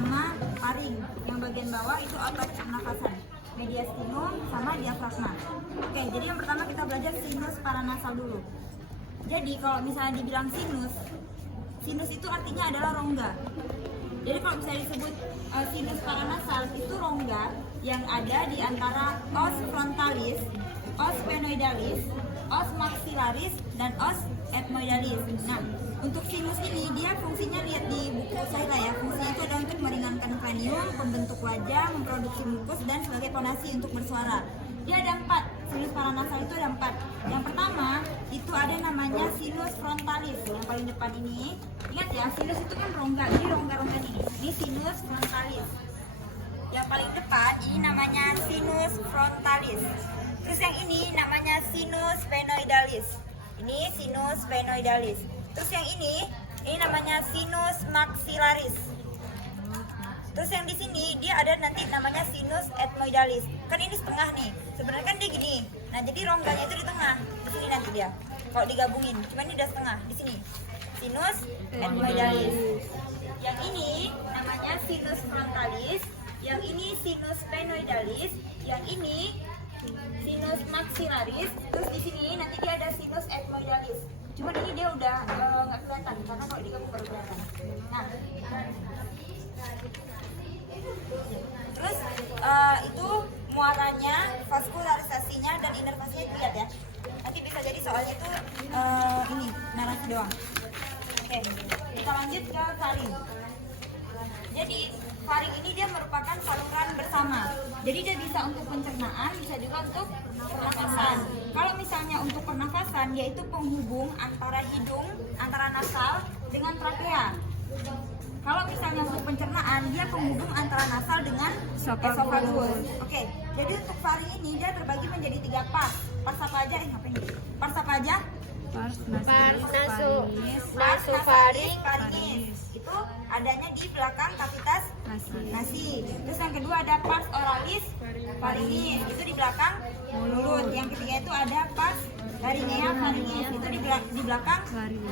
sama faring. Yang bagian bawah itu otot pernafasan, mediastinum sama diafragma. Oke, jadi yang pertama kita belajar sinus paranasal dulu. Jadi kalau misalnya dibilang sinus, sinus itu artinya adalah rongga. Jadi kalau misalnya disebut sinus paranasal itu rongga yang ada di antara os frontalis, os sphenoidalis, os maxillaris, dan os ethmoidalis. Nah, untuk sinus ini dia fungsinya lihat di buku saya lah ya. Fungsinya itu adalah untuk meringankan kranium, pembentuk wajah, memproduksi mukus, dan sebagai fonasi untuk bersuara. Dia ada 4, sinus paranasal itu ada 4. Yang pertama itu ada namanya sinus frontalis yang paling depan ini. Ingat ya, sinus itu kan rongga, jadi rongga-rongga ini sinus frontalis. Yang paling depan ini namanya sinus frontalis. Terus yang ini namanya sinus sphenoidalis. Ini sinus sphenoidalis. Terus yang ini namanya sinus maxillaris. Terus yang di sini dia ada nanti namanya sinus ethmoidalis. Kan ini setengah nih. Sebenarnya kan dia gini. Nah, jadi rongganya itu di tengah. Di sini nanti dia. Kalau digabungin, cuman ini udah setengah di sini. Sinus ethmoidalis. Yang ini namanya sinus frontalis. Yang ini sinus sphenoidalis. Yang ini sinus maxillaris. Terus di sini nanti dia ada sinus ethmoidalis. Cuman ini dia udah nggak kelihatan karena kalau digabung baru kelihatan. Nah, terus itu muaranya, vaskularisasinya, dan inervasinya dilihat ya. Nanti bisa jadi soalnya itu ini narasi doang. Oke, kita lanjut ke faring. Jadi faring ini dia merupakan saluran bersama. Jadi dia bisa untuk pencernaan, bisa juga untuk pernafasan. Kalau misalnya untuk pernafasan, yaitu penghubung antara hidung, antara nasal dengan trakea. Kalau misalnya untuk pencernaan, dia penghubung antara nasal dengan esofagus. Oke, jadi untuk faring ini dia terbagi menjadi 3 part. Pars apa aja? Ngapain? Pars apa aja? Pars nasofaring faringis. Itu adanya di belakang kavitas nasi. Terus yang kedua ada pars oralis faringis. Itu di belakang mulut. Yang ketiga itu ada pars larinea faringis. Itu di belakang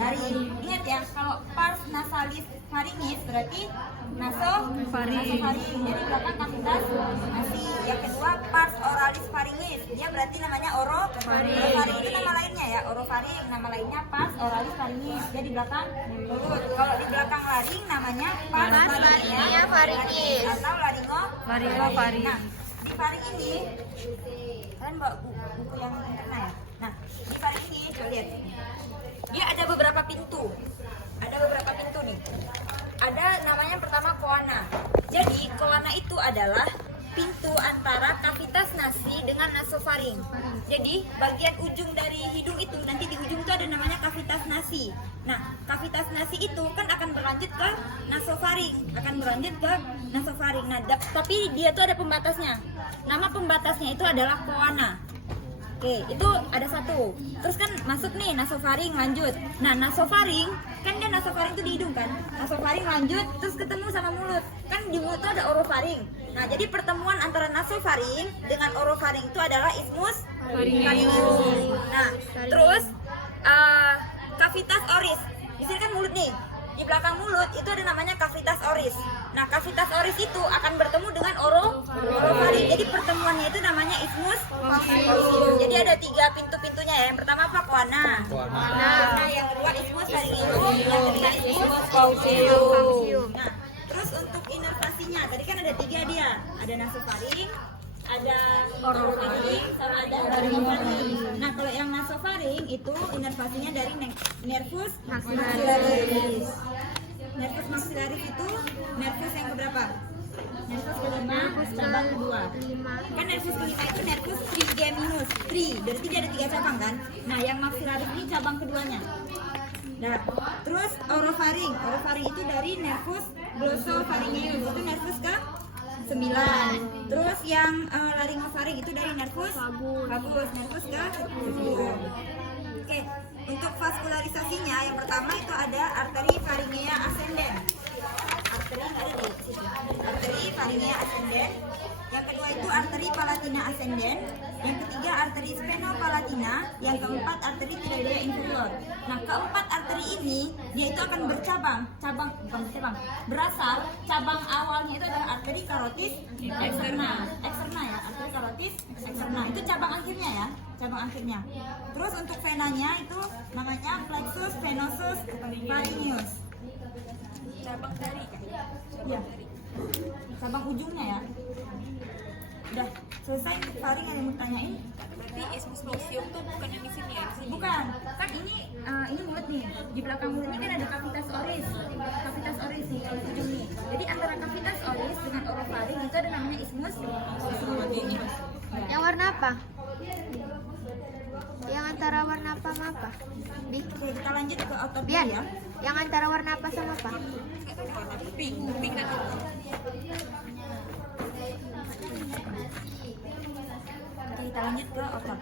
laring. Ingat ya, kalau pars nasalis faringis berarti nasofaring. Jadi belakang kavitas nasi. Yang kedua pars oralis faringis. Dia berarti namanya orofaring. Itu nama lainnya ya, orofaring. Nama lainnya pars oralis faringis. Dia di belakang mulut. Kalau di belakang laring namanya pars larinea faringis atau laringofaring. Nah, di faring ini kalian bawa buku yang interna ya. Nah, di faring ini coba lihat. Dia ada beberapa pintu. Ada beberapa pintu nih. Ada namanya yang pertama koana. Jadi koana itu adalah pintu antara kavitas nasi dengan nasofaring. Jadi bagian ujung dari hidung itu nanti di ujung itu ada namanya kavitas nasi. Nah, kavitas nasi itu kan akan berlanjut ke nasofaring, Nah, tapi dia tuh ada pembatasnya. Nama pembatasnya itu adalah koana. Oke, itu ada satu. Terus kan masuk nih nasofaring, lanjut. Nah, nasofaring kan dia nasofaring itu di hidung kan. Nasofaring lanjut terus ketemu sama mulut. Kan di mulut tuh ada orofaring. Nah, jadi pertemuan antara nasofaring dengan orofaring itu adalah isthmus pharyngeus. Nah, terus kavitas oris. Di sini kan mulut nih. Di belakang mulut itu ada namanya kavitas oris. Nah, kavitas oris itu akan bertemu dengan orofaring. Jadi pertemuannya itu namanya isthmus pharyngeus. Jadi ada 3 pintu-pintunya ya. Yang pertama apa? Koana. Nah, yang kedua isthmus pharyngeus, yang ketiga isthmus pharyngeus. Nah, terus untuk inervasinya tadi kan ada 3 dia. Ada nasofaring, ada orofaring, sama ada laringofaring. Nah, kalau yang nasofaring itu inervasinya dari nervus maxillaris. Nervus maxillaris itu nervus yang keberapa? Nervus kelima, cabang kedua. Kan nervus kelima itu nervus trigeminus. Berarti dia ada 3 cabang kan? Nah, yang maxillaris ini cabang keduanya. Nah, terus orofaring itu dari nervus glossopharyngeus. Itu nervus ke 9. Terus yang laringofaring itu dari nervus vagus, nervus ke 10. Oke, untuk vaskularisasinya yang pertama itu ada arteri faringea ascendens. Arteri ada di situ. Arteri faringea ascendens. Yang kedua itu arteri palatina ascendens. yang ketiga arteri sphenopalatine, yang keempat arteri tiroidea inferior. Nah, keempat arteri ini dia itu akan bercabang, berasal cabang awalnya itu adalah arteri karotis eksterna ya, arteri karotis eksterna itu cabang akhirnya ya, cabang akhirnya. Terus untuk venanya itu namanya plexus venosus pharyngeus. Cabang dari ya, cabang ujungnya ya. Udah selesai faring, ada yang mau tanyain? Berarti ismus losium tuh bukan yang di sini ya? Di sini. Bukan, kan ini mulut nih. Di belakang mulut ini kan ada cavitas oris nih di ujung nih. Jadi antara cavitas oris dengan orofaring itu ada namanya ismus losium. Yang warna apa? Yang antara warna apa sama apa? Bi, Oke, kita lanjut ke otot Bian, ya. yang antara warna apa sama apa? Pink, pink dan Oke, kita lanjut ke otot.